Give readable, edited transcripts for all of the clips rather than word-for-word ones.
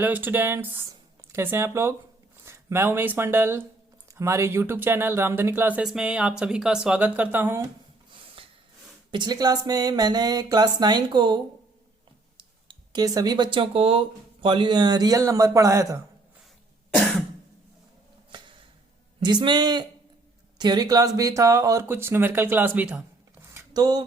Hello students, कैसे हैं आप लोग। मैं उमेश मंडल, हमारे यूट्यूब चैनल रामधनी क्लासेस में आप सभी का स्वागत करता हूं। पिछली क्लास में मैंने क्लास 9 को के सभी बच्चों को रियल नंबर पढ़ाया था, जिसमें थ्योरी क्लास भी था और कुछ न्यूमेरिकल क्लास भी था। तो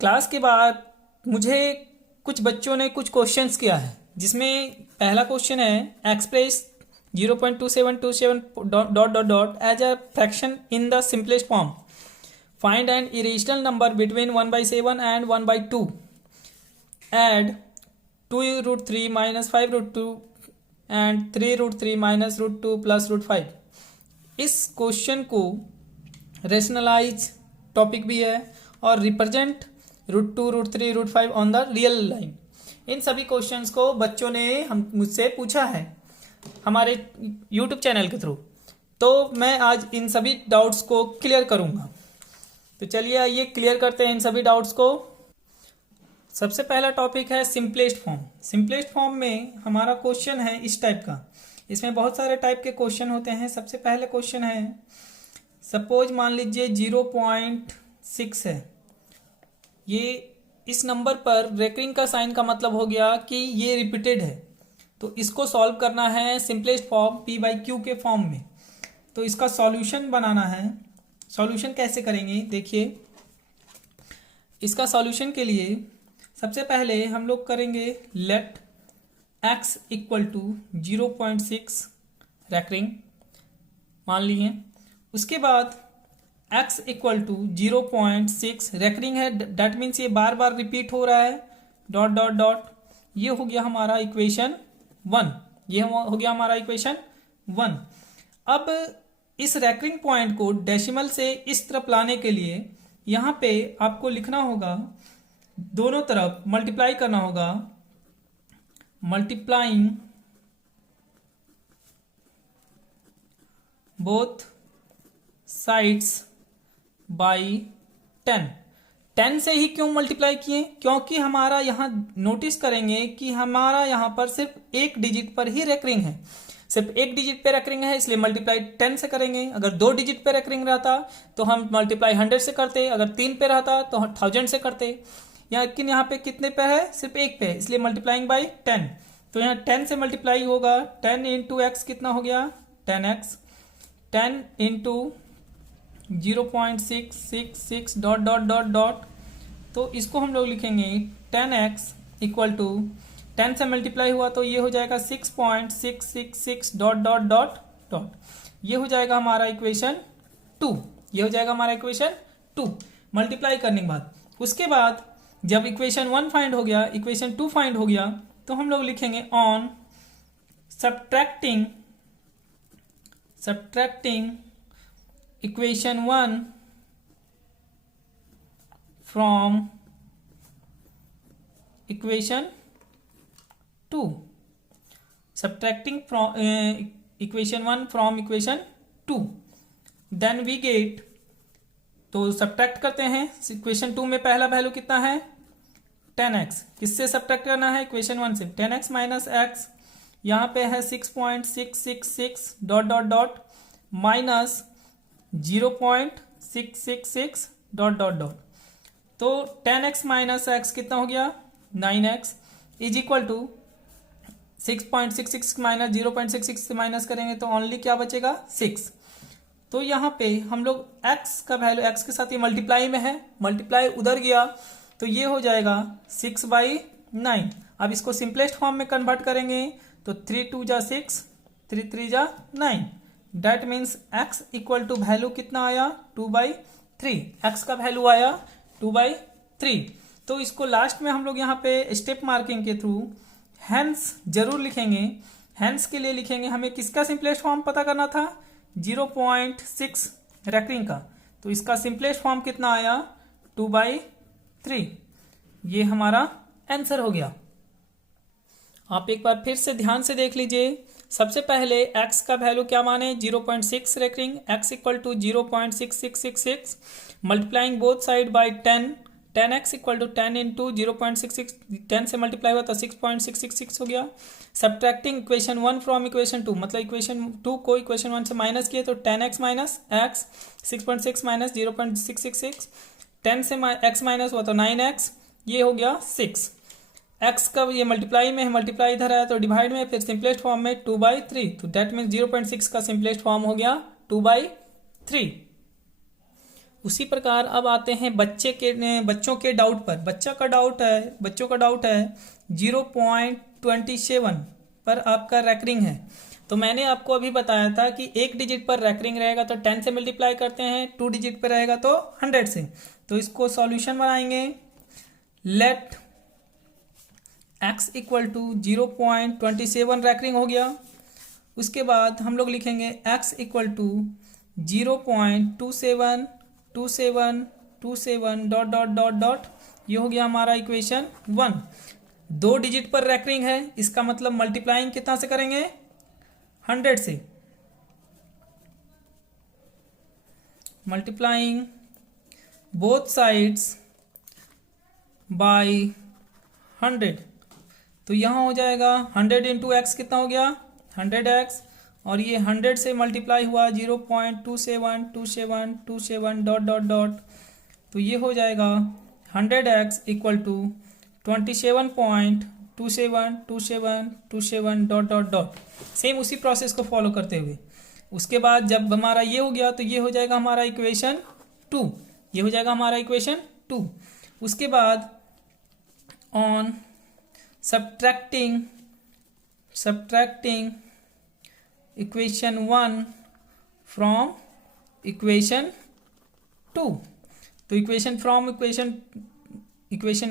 क्लास के बाद मुझे कुछ बच्चों ने कुछ क्वेश्चंस किया है, जिसमें पहला क्वेश्चन है express 0.2727 dot dot dot as a fraction in the simplest form, find an irrational number between 1/7 and 1/2, add 2√3 minus 5√2 and 3√3 minus √2 plus √5। इस क्वेश्चन को रेशनलाइज टॉपिक भी है और represent √2, √3, √5 on the real line. इन सभी questions को बच्चों ने मुझसे पूछा है हमारे यूट्यूब चैनल के थ्रू, तो मैं आज इन सभी डाउट्स को क्लियर करूंगा। तो चलिए आइए क्लियर करते हैं इन सभी डाउट्स को। सबसे पहला टॉपिक है सिंपलेस्ट फॉर्म। सिंपलेस्ट फॉर्म में हमारा क्वेश्चन है इस टाइप का। इसमें बहुत सारे टाइप के क्वेश्चन होते हैं। सबसे पहले क्वेश्चन है, सपोज मान लीजिए 0.6 है। ये इस नंबर पर रेकरिंग का साइन का मतलब हो गया कि ये रिपीटेड है। तो इसको सॉल्व करना है सिंपलेस्ट फॉर्म p/q के फॉर्म में। तो इसका सॉल्यूशन बनाना है। सॉल्यूशन कैसे करेंगे देखिए। इसका सॉल्यूशन के लिए सबसे पहले हम लोग करेंगे let x equal to 0.6 recurring मान लिए। उसके बाद x इक्वल टू 0.6 रेकरिंग है, डैट मीन्स ये बार बार रिपीट हो रहा है, डॉट डॉट डॉट। ये हो गया हमारा इक्वेशन 1। ये हो गया हमारा इक्वेशन 1। अब इस रेकरिंग पॉइंट को डेसिमल से इस तरफ लाने के लिए यहाँ पे आपको लिखना होगा, दोनों तरफ मल्टीप्लाई करना होगा, मल्टीप्लाइंग बोथ साइड्स बाई 10। 10 से ही क्यों मल्टीप्लाई किए? क्योंकि हमारा यहाँ नोटिस करेंगे कि हमारा यहाँ पर सिर्फ एक डिजिट पर ही रेकरिंग है, सिर्फ एक डिजिट पे रेकरिंग है, इसलिए मल्टीप्लाई 10 से करेंगे। अगर 2 डिजिट पे रेकरिंग रहता तो हम मल्टीप्लाई 100 से करते, अगर 3 पे रहता तो 1000 से करते। लेकिन यहाँ पे कितने पे है? सिर्फ एक पे, इसलिए मल्टीप्लाइंग बाई 10। तो यहाँ 10 से मल्टीप्लाई होगा, 10 इंटू एक्स कितना हो गया? 10x। 10 into 0.666 dot dot dot dot. तो इसको हम लोग लिखेंगे 10x इक्वल टू 10 से मल्टीप्लाई हुआ तो ये हो जाएगा 6.666 डॉट डॉट डॉट डॉट। ये हो जाएगा हमारा इक्वेशन 2। ये हो जाएगा हमारा इक्वेशन 2 मल्टीप्लाई करने के बाद। उसके बाद जब इक्वेशन 1 फाइंड हो गया, इक्वेशन 2 फाइंड हो गया, तो हम लोग लिखेंगे on subtracting equation 1 from equation 2, subtracting from equation 1 from equation 2, then we get, तो सब्ट्रैक्ट करते हैं। इक्वेशन 2 में पहला वैल्यू कितना है? 10x। किससे सब्ट्रैक्ट करना है? इक्वेशन 1 से। 10x माइनस x, यहाँ पे है 6.666 dot dot dot minus 0.666 dot dot dot. तो 10x माइनस x कितना हो गया? 9x is equal to 6.66 minus 0.66 से माइनस करेंगे तो ओनली क्या बचेगा? 6। तो यहाँ पे हम लोग x का वैल्यू, x के साथ ये मल्टीप्लाई में है, मल्टीप्लाई उधर गया तो ये हो जाएगा 6/9। अब इसको सिंपलेस्ट फॉर्म में कन्वर्ट करेंगे तो 3 2 जा 6, 3 3 जा 9। That means x equal to value कितना आया? 2/3। x का वैल्यू आया 2/3। तो इसको लास्ट में हम लोग यहाँ पे स्टेप मार्किंग के थ्रू हैंस जरूर लिखेंगे। हैंस के लिए लिखेंगे, हमें किसका सिंपलेस्ट फॉर्म पता करना था? 0.6 रेकरिंग का। तो इसका सिंपलेस्ट फॉर्म कितना आया? 2/3। ये हमारा आंसर हो गया। आप एक बार फिर से ध्यान से देख लीजिए। सबसे पहले x का वैल्यू क्या माने? 0.6 recurring, x equal to 0.6666 multiplying both side by 10। 10x equal to 10 into 0.66, 10 से मल्टीप्लाई हुआ तो 6.666 हो गया। सब्ट्रैक्टिंग इक्वेशन 1 फ्रॉम इक्वेशन 2, मतलब इक्वेशन 2 को इक्वेशन 1 से माइनस किए तो 10x माइनस x, 6.6 माइनस 0.666, 10 से x माइनस हुआ तो 9x, ये हो गया 6। x का ये मल्टीप्लाई में है, मल्टीप्लाई इधर आया तो डिवाइड में, फिर सिंपलेस्ट फॉर्म में 2/3, तो डेट मीन्स 0.6 का सिंपलेस्ट फॉर्म हो गया 2/3। उसी प्रकार अब आते हैं बच्चों के डाउट पर। बच्चों का डाउट है 0.27 पर आपका रैकरिंग है। तो मैंने आपको अभी बताया था कि एक डिजिट पर रैकरिंग रहेगा तो 10 से मल्टीप्लाई करते हैं, 2 डिजिट पर रहेगा तो 100 से। तो इसको सॉल्यूशन बनाएंगे। Let x equal to 0.27 recurring हो गया। उसके बाद हम लोग लिखेंगे x equal to 0.272727 dot dot dot dot, ये हो गया हमारा इक्वेशन 1। 2 डिजिट पर रैकरिंग है, इसका मतलब मल्टीप्लाइंग कितना से करेंगे, 100 से। मल्टीप्लाइंग बोथ साइड्स बाय 100, तो यहाँ हो जाएगा 100 इंटू एक्स कितना हो गया 100x, और ये 100 से मल्टीप्लाई हुआ 0.272727 डॉट डॉट डॉट, तो ये हो जाएगा 100x equal to 27.272727 dot dot dot. Same उसी प्रोसेस को फॉलो करते हुए उसके बाद जब हमारा ये हो गया तो ये हो जाएगा हमारा इक्वेशन 2, ये हो जाएगा हमारा इक्वेशन 2। उसके बाद on subtracting equation 1 from equation 2, तो इक्वेशन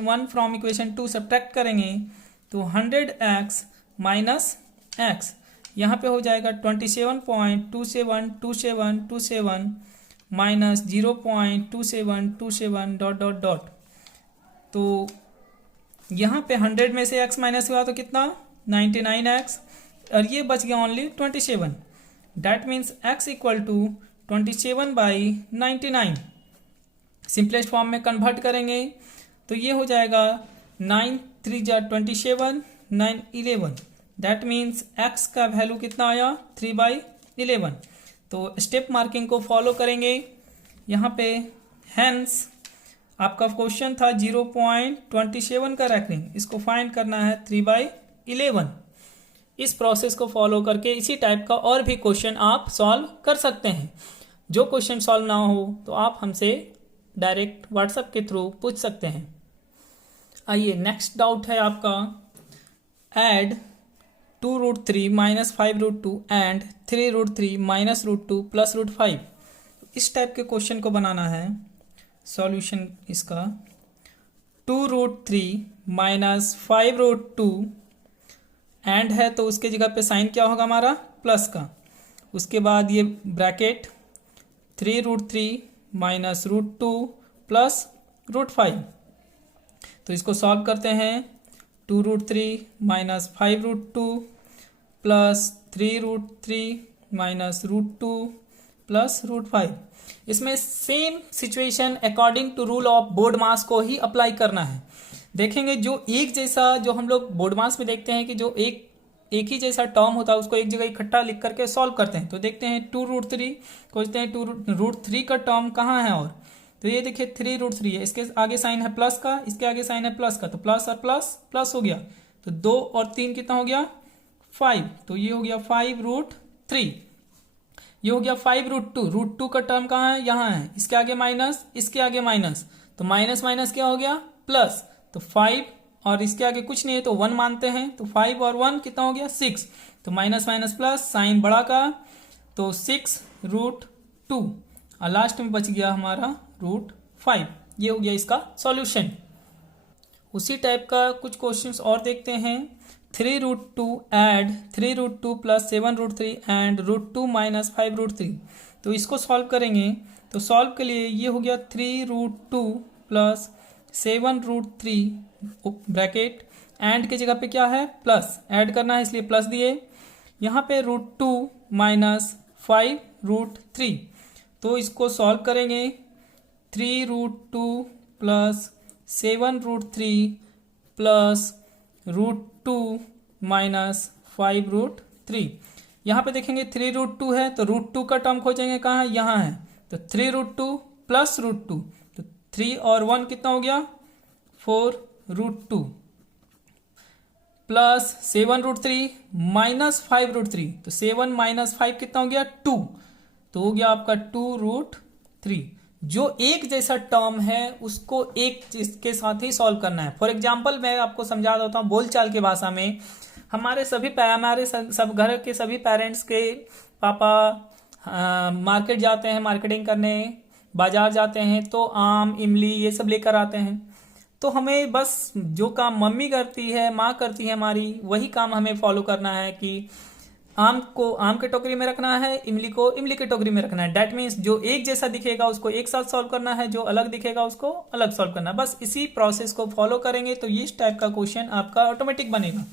1 फ्रॉम इक्वेशन 2 सब्ट्रैक्ट करेंगे तो 100x माइनस x, यहाँ पे हो जाएगा 27.272727 माइनस 0.2727 डॉट डॉट डॉट। तो यहाँ पे 100 में से x माइनस हुआ तो कितना 99x, और ये बच गया only 27। That means x equal to 27/99। Simplest form में कन्वर्ट करेंगे तो ये हो जाएगा 9 3 जा 27, 9 11, डैट मीन्स x का वैल्यू कितना आया 3/11। तो स्टेप मार्किंग को फॉलो करेंगे यहाँ पे। हैंस आपका क्वेश्चन था 0.27 का रैकरिंग, इसको फाइंड करना है 3/11। इस प्रोसेस को फॉलो करके इसी टाइप का और भी क्वेश्चन आप सॉल्व कर सकते हैं। जो क्वेश्चन सॉल्व ना हो तो आप हमसे डायरेक्ट व्हाट्सएप के थ्रू पूछ सकते हैं। आइए नेक्स्ट डाउट है आपका, add 2√3 minus 5√2 and 3√3 minus √2 plus √5। इस टाइप के क्वेश्चन को बनाना है। सॉल्यूशन इसका 2√3 माइनस 5√2 एंड है तो उसके जगह पे साइन क्या होगा हमारा प्लस का। उसके बाद ये ब्रैकेट 3√3 माइनस √2 प्लस √5, तो इसको सॉल्व करते हैं। 2√3 माइनस 5√2 प्लस 3√3 माइनस √2 प्लस √5। इसमें same situation according to rule of BODMAS को ही अप्लाई करना है। देखेंगे जो एक जैसा, जो हम लोग बोर्ड मास में देखते हैं कि जो एक ही जैसा टर्म होता है उसको एक जगह इकट्ठा लिख करके सॉल्व करते हैं। तो देखते हैं 2√3 खोजते हैं, 2√3 का टर्म कहाँ है, और तो ये देखिए 3√3 है, इसके आगे साइन है प्लस का, इसके आगे साइन है प्लस का, तो प्लस और प्लस प्लस हो गया, तो 2 और 3 कितना हो गया 5, तो ये हो गया 5√3। ये हो गया 5√2, √2 का टर्म कहाँ है यहाँ है, इसके आगे माइनस, इसके आगे माइनस, तो माइनस माइनस क्या हो गया प्लस, तो 5 और इसके आगे कुछ नहीं है तो 1 मानते हैं, तो 5 और 1 कितना हो गया 6, तो माइनस माइनस प्लस साइन बड़ा का, तो 6√2 और लास्ट में बच गया हमारा √5। ये हो गया इसका सॉल्यूशन। उसी टाइप का कुछ क्वेश्चंस और देखते हैं। 3√2 एड 3√2 प्लस 7√3 एंड √2 माइनस 5√3, तो इसको सॉल्व करेंगे। तो सॉल्व के लिए ये हो गया 3√2 प्लस 7√3 ब्रैकेट एंड के जगह पे क्या है प्लस, ऐड करना है इसलिए प्लस दिए। यहाँ पे √2 माइनस 5√3, तो इसको सॉल्व करेंगे। 3√2 प्लस 7√3 प्लस √2 माइनस 5√3। यहाँ पे देखेंगे 3√2 है तो √2 का टर्म खोजेंगे कहाँ है, यहाँ है, तो 3√2 प्लस √2, तो 3 और 1 कितना हो गया 4√2 प्लस 7√3 माइनस 5√3, तो 7 माइनस 5 कितना हो गया 2, तो हो गया आपका 2√3। जो एक जैसा टर्म है उसको एक के साथ ही सॉल्व करना है। फॉर एग्जाम्पल मैं आपको समझा देता हूँ बोलचाल की भाषा में। हमारे सब घर के सभी पेरेंट्स के पापा मार्केट जाते हैं, मार्केटिंग करने बाजार जाते हैं, तो आम इमली ये सब लेकर आते हैं। तो हमें बस जो काम मम्मी करती है, माँ करती है हमारी, वही काम हमें फॉलो करना है कि आम को आम के टोकरी में रखना है, इमली को इमली के टोकरी में रखना है। डैट मीन्स जो एक जैसा दिखेगा उसको एक साथ सॉल्व करना है, जो अलग दिखेगा उसको अलग सॉल्व करना है। बस इसी प्रोसेस को फॉलो करेंगे तो इस टाइप का क्वेश्चन आपका ऑटोमेटिक बनेगा।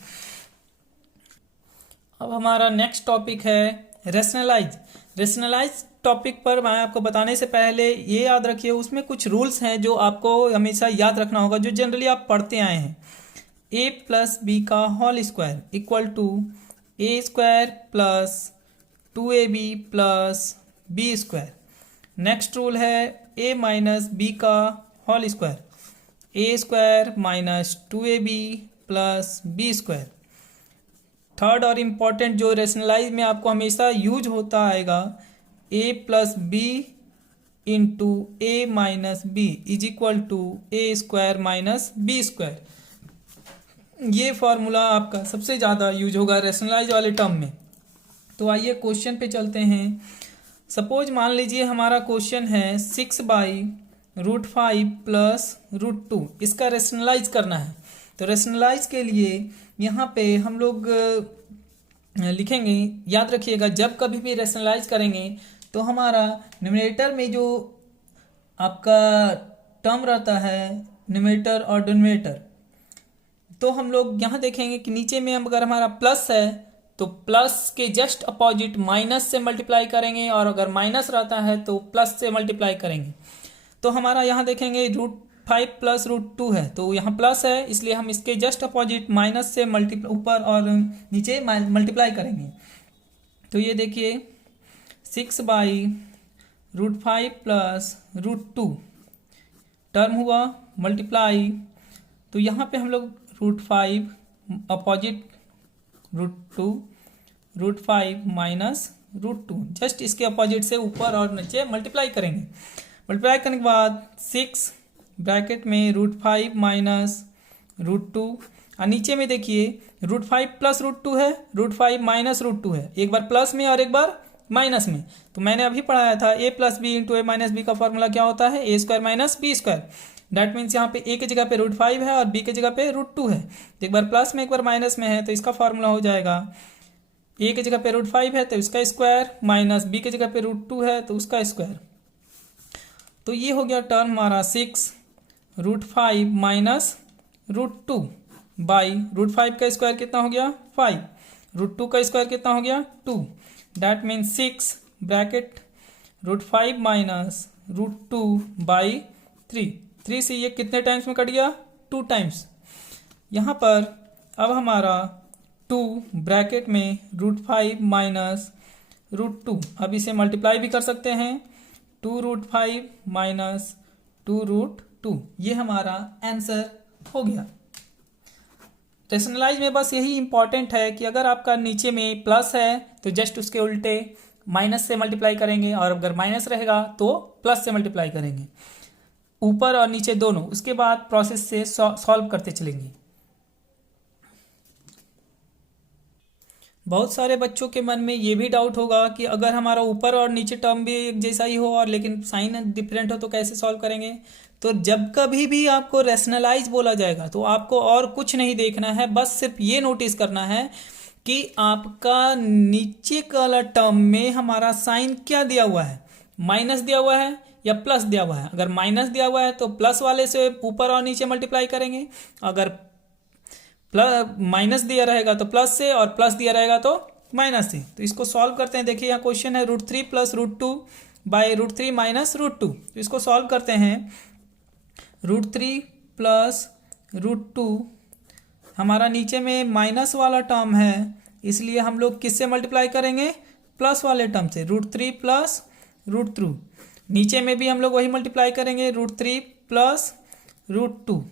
अब हमारा नेक्स्ट टॉपिक है रेशनलाइज। रेशनलाइज टॉपिक पर मैं आपको बताने से पहले ये याद रखिए, उसमें कुछ रूल्स हैं जो आपको हमेशा याद रखना होगा, जो जनरली आप पढ़ते आए हैं। a प्लस बी का whole square equal to a square plus 2ab plus B square. Next rule है a माइनस बी का whole square, a square minus 2ab plus B square. Third और इम्पॉर्टेंट जो rationalise में आपको हमेशा use होता आएगा, a plus B into A minus B is equal to A square minus B square. ये formula आपका सबसे ज़्यादा यूज होगा रेशनलाइज वाले टर्म में। तो आइए क्वेश्चन पे चलते हैं। सपोज मान लीजिए हमारा क्वेश्चन है 6/√5 प्लस √2, इसका रेशनलाइज करना है। तो रेशनलाइज के लिए यहाँ पे हम लोग लिखेंगे, याद रखिएगा जब कभी भी रेशनलाइज करेंगे तो हमारा न्यूमरेटर में जो आपका टर्म रहता है न्यूमरेटर और डिनोमिनेटर, तो हम लोग यहाँ देखेंगे कि नीचे में अगर हमारा प्लस है तो प्लस के जस्ट अपोजिट माइनस से मल्टीप्लाई करेंगे, और अगर माइनस रहता है तो प्लस से मल्टीप्लाई करेंगे। तो हमारा यहाँ देखेंगे √5 प्लस √2 है, तो यहाँ प्लस है इसलिए हम इसके जस्ट अपोजिट माइनस से ऊपर और नीचे मल्टीप्लाई करेंगे। तो ये देखिए 6/√5 प्लस √2 टर्म हुआ मल्टीप्लाई, तो यहाँ पे हम लोग √5 अपोजिट √2 √5 माइनस √2 जस्ट इसके अपोजिट से ऊपर और नीचे मल्टीप्लाई करेंगे। मल्टीप्लाई करने के बाद 6 ब्रैकेट में √5 माइनस √2, और नीचे में देखिए √5 प्लस √2 है, √5 माइनस √2 है, एक बार प्लस में और एक बार माइनस में। तो मैंने अभी पढ़ाया था a plus B into A minus B का फॉर्मूला क्या होता है, a square minus B square. That means यहाँ पे a की जगह पे √5 है और b की जगह पे √2 है, तो एक बार प्लस में एक बार माइनस में है, तो इसका फॉर्मूला हो जाएगा a की जगह पे √5 है तो इसका स्क्वायर माइनस b की जगह पे √2 है तो उसका स्क्वायर। तो ये हो गया टर्म हमारा 6√5 माइनस √2 बाई √5 का स्क्वायर कितना हो गया 5, √2 का स्क्वायर कितना हो गया 2। That means 6 bracket √5 minus √2 by 3 से ये कितने टाइम्स में कट गया 2 टाइम्स। यहाँ पर अब हमारा 2 ब्रैकेट में √5 माइनस √2, अब इसे मल्टीप्लाई भी कर सकते हैं, 2√5 माइनस 2√2, ये हमारा आंसर हो गया। रेशनलाइज में बस यही इंपॉर्टेंट है कि अगर आपका नीचे में प्लस है तो जस्ट उसके उल्टे माइनस से मल्टीप्लाई करेंगे, और अगर माइनस रहेगा तो प्लस से मल्टीप्लाई करेंगे, ऊपर और नीचे दोनों। उसके बाद प्रोसेस से सॉल्व करते चलेंगे। बहुत सारे बच्चों के मन में ये भी डाउट होगा कि अगर हमारा ऊपर और नीचे टर्म भी एक जैसा ही हो और लेकिन साइन डिफरेंट हो तो कैसे सॉल्व करेंगे। तो जब कभी भी आपको रेशनलाइज बोला जाएगा तो आपको और कुछ नहीं देखना है, बस सिर्फ ये नोटिस करना है कि आपका नीचे वाला टर्म में हमारा साइन क्या दिया हुआ है, माइनस दिया हुआ है या प्लस दिया हुआ है। अगर माइनस दिया हुआ है तो प्लस वाले से ऊपर और नीचे मल्टीप्लाई करेंगे, अगर प्लस माइनस दिया रहेगा तो प्लस से, और प्लस दिया रहेगा तो माइनस से। तो इसको सॉल्व करते हैं। देखिए यहाँ क्वेश्चन है √3 प्लस √2 बाई √3 माइनस √2, तो इसको सॉल्व करते हैं। √3 प्लस √2, हमारा नीचे में माइनस वाला टर्म है इसलिए हम लोग किससे मल्टीप्लाई करेंगे, प्लस वाले टर्म से, √3 प्लस √2। नीचे में भी हम लोग वही मल्टीप्लाई करेंगे, √3 प्लस √2।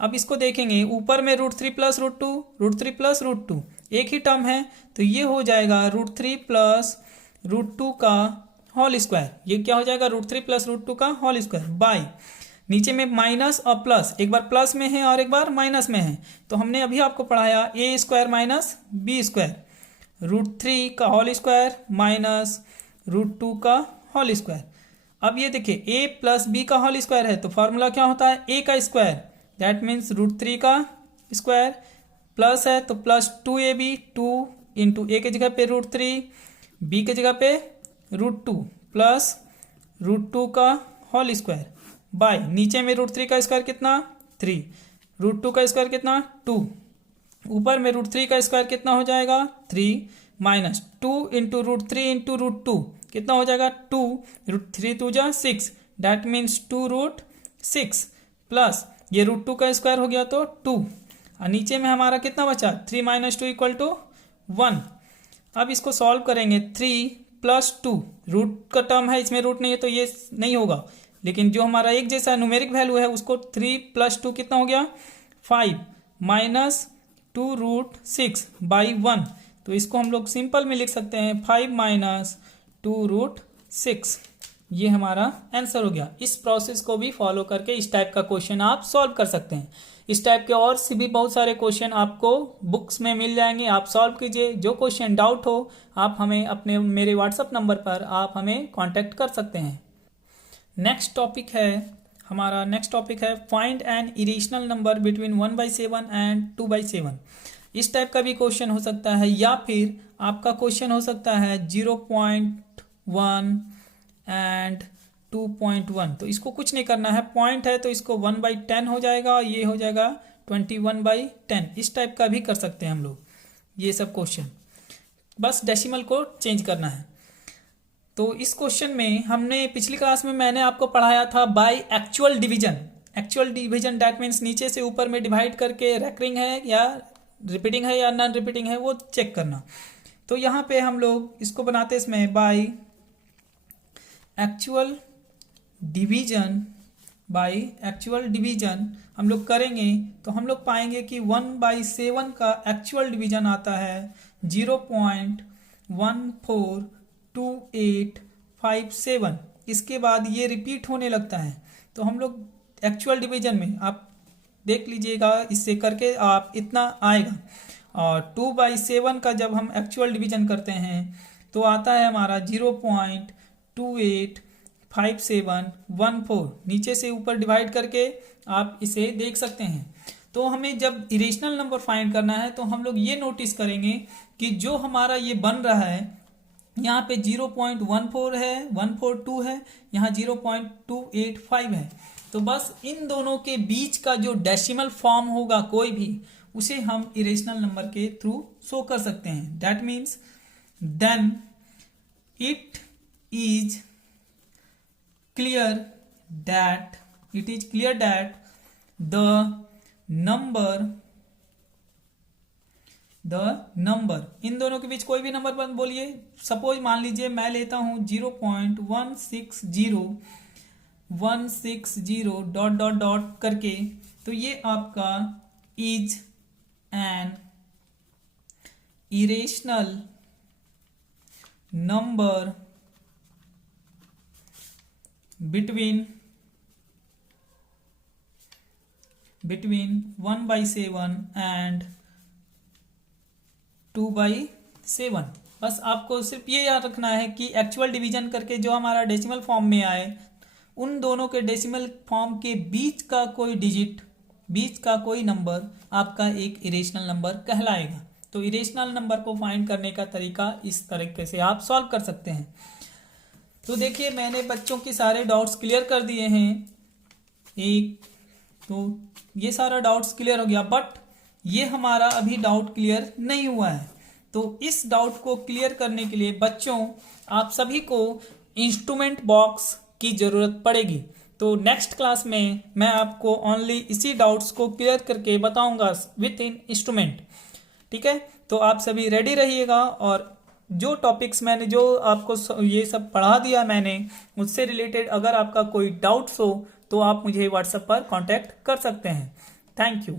अब इसको देखेंगे, ऊपर में √3 प्लस √2, √3 प्लस √2 एक ही टर्म है, तो ये हो जाएगा √3 प्लस √2 का होल स्क्वायर। ये क्या हो जाएगा, √3 प्लस √2 का होल स्क्वायर बाई, नीचे में माइनस और प्लस, एक बार प्लस में है और एक बार माइनस में है, तो हमने अभी आपको पढ़ाया a square minus b square, √3 का होल स्क्वायर माइनस √2 का होल स्क्वायर। अब ये देखिए a प्लस b का होल स्क्वायर है तो फॉर्मूला क्या होता है, a का स्क्वायर, दैट मीन्स √3 का स्क्वायर, प्लस है तो प्लस 2ab, 2 इंटू a के जगह पे √3, b के जगह पे √2 प्लस √2 का होल स्क्वायर बाय, नीचे में √3 का स्क्वायर कितना 3, √2 का स्क्वायर कितना 2, ऊपर में √3 का स्क्वायर कितना हो जाएगा 3 माइनस 2 इंटू √3 इंटू √2 कितना हो जाएगा 2, √3 2 जा 6, डैट मीन्स 2√6 प्लस ये √2 का स्क्वायर हो गया तो 2, और नीचे में हमारा कितना बचा 3 माइनस 2 इक्वल टू 1। अब इसको सॉल्व करेंगे, 3 प्लस 2, रूट का टर्म है इसमें रूट नहीं है तो ये नहीं होगा, लेकिन जो हमारा एक जैसा न्यूमेरिक वैल्यू है उसको 3 प्लस 2 कितना हो गया 5 माइनस 2√6 बाई 1, तो इसको हम लोग सिंपल में लिख सकते हैं 5 माइनस 2√6, ये हमारा आंसर हो गया। इस प्रोसेस को भी फॉलो करके इस टाइप का क्वेश्चन आप सॉल्व कर सकते हैं। इस टाइप के और से भी बहुत सारे क्वेश्चन आपको बुक्स में मिल जाएंगे, आप सॉल्व कीजिए। जो क्वेश्चन डाउट हो आप हमें अपने मेरे व्हाट्सएप नंबर पर आप हमें कांटेक्ट कर सकते हैं। नेक्स्ट टॉपिक है find an irrational number between 1/7 and 2/7। इस टाइप का भी क्वेश्चन हो सकता है, या फिर आपका क्वेश्चन हो सकता है 0.1 एंड 2.1। तो इसको कुछ नहीं करना है, पॉइंट है तो इसको 1/10 हो जाएगा, ये हो जाएगा 21/10। इस टाइप का भी कर सकते हैं हम लोग ये सब क्वेश्चन, बस डेसिमल को चेंज करना है। तो इस क्वेश्चन में हमने पिछली क्लास में मैंने आपको पढ़ाया था by actual division. Actual division that means नीचे से ऊपर में डिवाइड करके रेकरिंग है या रिपीटिंग है या नॉन रिपीटिंग है वो चेक करना। तो यहाँ पे हम लोग इसको बनाते इसमें बाय एक्चुअल डिवीजन हम लोग करेंगे तो हम लोग पाएंगे कि 1/7 का एक्चुअल डिवीजन आता है 0.142857। इसके बाद ये रिपीट होने लगता है, तो हम लोग एक्चुअल डिवीजन में आप देख लीजिएगा, इससे करके आप इतना आएगा। और 2/7 का जब हम एक्चुअल डिवीजन करते हैं तो आता है हमारा 0.285714। नीचे से ऊपर डिवाइड करके आप इसे देख सकते हैं। तो हमें जब इरेशनल नंबर फाइंड करना है तो हम लोग ये नोटिस करेंगे कि जो हमारा ये बन रहा है यहाँ पे 0.14 है, 142 है, यहाँ 0.285 है। तो बस इन दोनों के बीच का जो डेसिमल फॉर्म होगा कोई भी, उसे हम इरेशनल नंबर के थ्रू शो कर सकते हैं। That means then it is clear that the number इन दोनों के बीच कोई भी नंबर बंद बोलिए। सपोज मान लीजिए मैं लेता हूं 0.160 डॉट डॉट डॉट करके, तो ये आपका is an irrational number between 1/7 and 2/7। बस आपको सिर्फ ये याद रखना है कि एक्चुअल डिवीजन करके जो हमारा डेसिमल फॉर्म में आए, उन दोनों के डेसिमल फॉर्म के बीच का कोई डिजिट, बीच का कोई नंबर आपका एक इरेशनल नंबर कहलाएगा। तो इरेशनल नंबर को फाइंड करने का तरीका इस तरीके से आप सॉल्व कर सकते हैं। तो देखिए मैंने बच्चों के सारे डाउट्स क्लियर कर दिए हैं, तो ये सारा डाउट्स क्लियर हो गया, बट ये हमारा अभी डाउट क्लियर नहीं हुआ है। तो इस डाउट को क्लियर करने के लिए बच्चों आप सभी को इंस्ट्रूमेंट बॉक्स की ज़रूरत पड़ेगी। तो नेक्स्ट क्लास में मैं आपको ओनली इसी डाउट्स को क्लियर करके बताऊंगा विथ इन इंस्ट्रूमेंट। ठीक है, तो आप सभी रेडी रहिएगा, और जो टॉपिक्स मैंने जो आपको ये सब पढ़ा दिया मैंने, उससे रिलेटेड अगर आपका कोई डाउट्स हो तो आप मुझे व्हाट्सएप पर कांटेक्ट कर सकते हैं। Thank you.